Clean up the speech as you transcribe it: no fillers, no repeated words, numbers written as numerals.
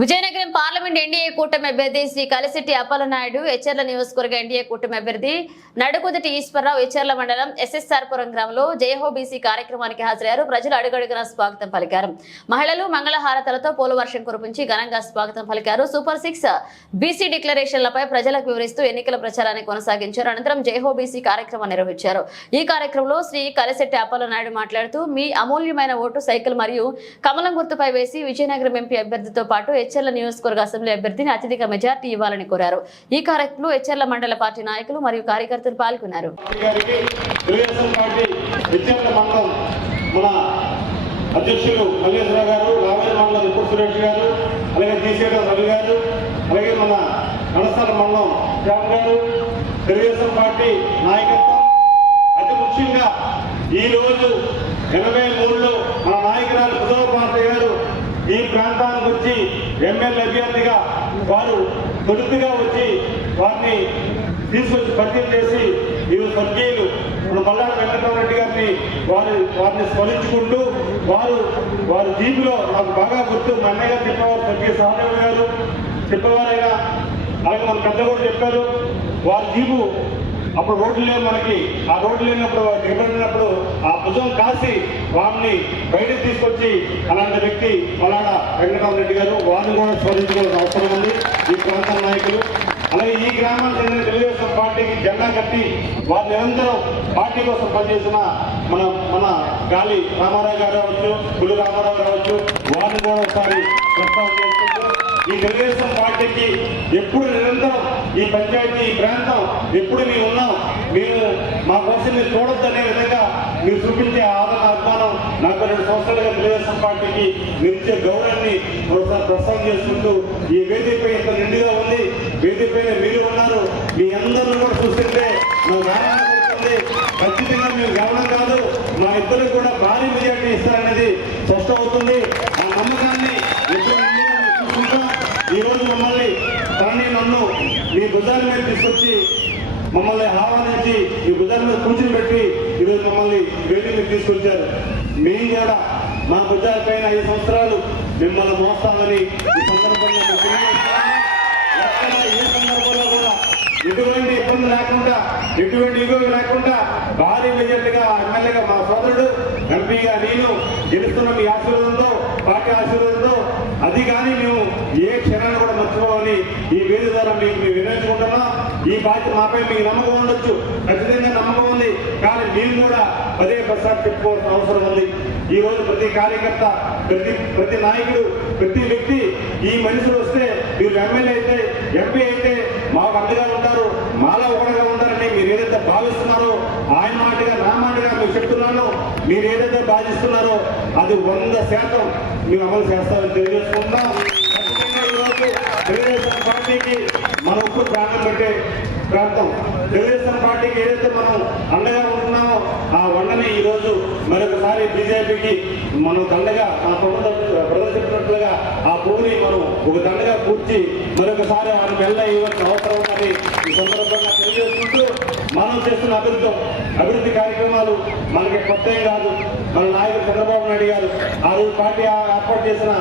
Vizianagaram parliament NDA కూటమి అభ్యర్థి శ్రీ కలిశెట్టి అప్పలనాయుడు, ఎచ్చెర్ల నియోజకవర్గ ఎన్డీఏ కూటమి అభ్యర్థి నడుకుదిటి ఈశ్వరరావు ఎచ్చెర్ల మండలం ఎస్ఎస్ఆర్ పురం గ్రామంలో జయహో బీసీ కార్యక్రమానికి హాజరయ్యారు. ప్రజలు అడుగడుగునా స్వాగతం పలికారు. మహిళలు మంగళహారతలతో పూలవర్షం కురిపించి ఘనంగా స్వాగతం పలికారు. సూపర్ 6 బీసీ డిక్లరేషన్లపై ప్రజలకు వివరిస్తూ ఎన్నికల ప్రచారాన్ని కొనసాగించారు. అనంతరం జయహో బీసీ కార్యక్రమం నిర్వహించారు. ఈ కార్యక్రమంలో శ్రీ కలిశెట్టి అప్పలనాయుడు మాట్లాడుతూ మీ అమూల్యమైన ఓటు సైకిల్ మరియు కమలం గుర్తుపై వేసి విజయనగరం ఎంపీ అభ్యర్థితో పాటు ఎచ్చెర్ల నియోజకవర్గ అసెంబ్లీ అభ్యర్థిని అత్యధిక మెజార్టీ ఇవ్వాలని కోరారు. ఈ కార్యక్రమంలో ఎచ్చెర్ల మండల పార్టీ నాయకులు మరియు కార్యకర్తలు పాల్గొన్నారు. అధ్యక్షులు మల్లేశ్వర గారు, రావేల మండలం ఇప్పుడు సురేష్ గారు, అలాగే జీసీడ రవి గారు, అలాగే మన నడస్థల మండలం శ్యామ్ గారు, తెలుగుదేశం పార్టీ నాయకత్వం. అతి ముఖ్యంగా ఈరోజు 83లో మన నాయకురాలు బుధవ పార్టీ గారు ఈ ప్రాంతానికి వచ్చి ఎమ్మెల్యే అభ్యర్థిగా వారు తొలుతగా వచ్చి వారిని తీసుకొచ్చి పరిచయం చేసి ఈ స్వర్గీయులు మన మల్లాడి వెంకటరామరెడ్డి గారిని వారిని స్మరించుకుంటూ వారి జీబులో నాకు బాగా గుర్తు మా అన్నయ్య గారు చెప్పేవారు, స్వర్గీయ సహదేవ్ గారు చెప్పేవారైనా, అలాగే మన పెద్ద కూడా చెప్పారు. వారి జీబు అప్పుడు రోడ్లు లేవు, మనకి ఆ రోడ్లు లేనప్పుడు నిలబడినప్పుడు ఆ భుజం కాసి వారిని బయటకు తీసుకొచ్చి అలాంటి వ్యక్తి మల్లాడ వెంకటరామరెడ్డి గారు, వారిని కూడా స్మరించుకోవాల్సిన అవసరం ఉంది ఈ ప్రాంత నాయకులు. అలాగే ఈ గ్రామానికి చెందిన తెలుగుదేశం పార్టీకి జెండా కట్టి వారు నిరంతరం పార్టీ కోసం పనిచేసిన మన గాలి రామారావు గారు కావచ్చు, పులి రామారావు కావచ్చు, వారిని కూడా ఒకసారి ప్రస్తావన చేసుకుంటూ ఈ తెలుగుదేశం పార్టీకి ఎప్పుడు నిరంతరం ఈ పంచాయతీ ఈ ప్రాంతం ఎప్పుడు మేము ఉన్నాం, మేము మా కోసం మీరు చూడొద్దనే విధంగా మీరు చూపించే ఆదరణ అభిమానం నాకు 2 సంవత్సరాలుగా తెలుగుదేశం పార్టీకి మీరు ఇచ్చే గౌరవాన్ని ఒకసారి ప్రస్తావన చేసుకుంటూ ఈ వేదిక ఇంత నిండుగా ఉంది. వేదిక పైన మీరు ఉన్నారు, మీ అందరూ కూడా చూస్తుంటే నాకు ఆనందం అవుతుంది. ఖచ్చితంగా మేము గెలవడం కాదు, మా ఇద్దరు కూడా భారీ మెజార్టీ ఇస్తారనేది స్పష్టం అవుతుంది. ఆ నమ్మకాన్ని ఎప్పుడు చూసుకుంటాం. ఈరోజు మమ్మల్ని నన్ను మీ భుజాల మీద తీసుకొచ్చి మమ్మల్ని ఆహ్వానించి ఈ భుజాల మీద కూర్చుని పెట్టి ఈరోజు మమ్మల్ని వేదిక మీద తీసుకొచ్చారు. మేము కూడా మా భుజాల పైన 5 సంవత్సరాలు మిమ్మల్ని మోస్తామని ఈ సందర్భంగా ఏ సందర్భంలో కూడా ఎటువంటి ఇబ్బంది లేకుండా, ఎటువంటి ఇగో లేకుండా భారీ మెజార్టీగా ఎమ్మెల్యేగా మా సోదరుడు ఎంపీగా నేను గెలుస్తున్న మీ ఆశీర్వాదంతో, పార్టీ ఆశీర్వాదంతో అది కానీ మేము ఏ క్షణాన్ని కూడా మర్చిపోవాలని ఈ వేదిక ద్వారా మీకు మేము వినియోగించుకుంటున్నాం. ఈ బాధ్యత మాపై మీకు నమ్మకం ఉండొచ్చు, ఖచ్చితంగా నమ్మకం ఉంది, కానీ మీరు కూడా పదే ప్రసాద్ చెప్పుకోవాల్సిన అవసరం ఉంది. ఈ రోజు ప్రతి కార్యకర్త, ప్రతి నాయకుడు, ప్రతి వ్యక్తి ఈ మనుషులు వస్తే మీరు ఎమ్మెల్యే అయితే, ఎంపీ అయితే మాకు అండగా ఉంటారు, మాలా ఒకటిగా ఉంటారని మీరు ఏదైతే భావిస్తున్నారో ఆయన మాటగా నా మాటగా మీకు చెప్తున్నాను. మీరు ఏదైతే భావిస్తున్నారో అది 100% మేము అమలు చేస్తామని తెలియజేసుకుంటాం. ఖచ్చితంగా ఈరోజు తెలుగుదేశం పార్టీకి మనం ఇప్పుడు ప్రాణం పెట్టే ప్రాంతం, తెలుగుదేశం పార్టీకి ఏదైతే మనం అండగా ఉంటున్నామో ఆ వండని ఈరోజు మరొకసారి బీజేపీకి మనం దండగా ఆ ప్రదర్శించినట్లుగా ఆ భూమిని మనం ఒక దండగా కూర్చి మరొకసారి ఆయన వెళ్ళ ఇవ్వాల్సిన అవసరం ఉందని ఈ సందర్భంగా తెలియజేసుకుంటూ, మనం చేస్తున్న అభివృద్ధి కార్యక్రమాలు మనకి కొత్త కాదు. మన నాయకుడు చంద్రబాబు నాయుడు గారు ఆ రోజు పార్టీ ఏర్పాటు చేసిన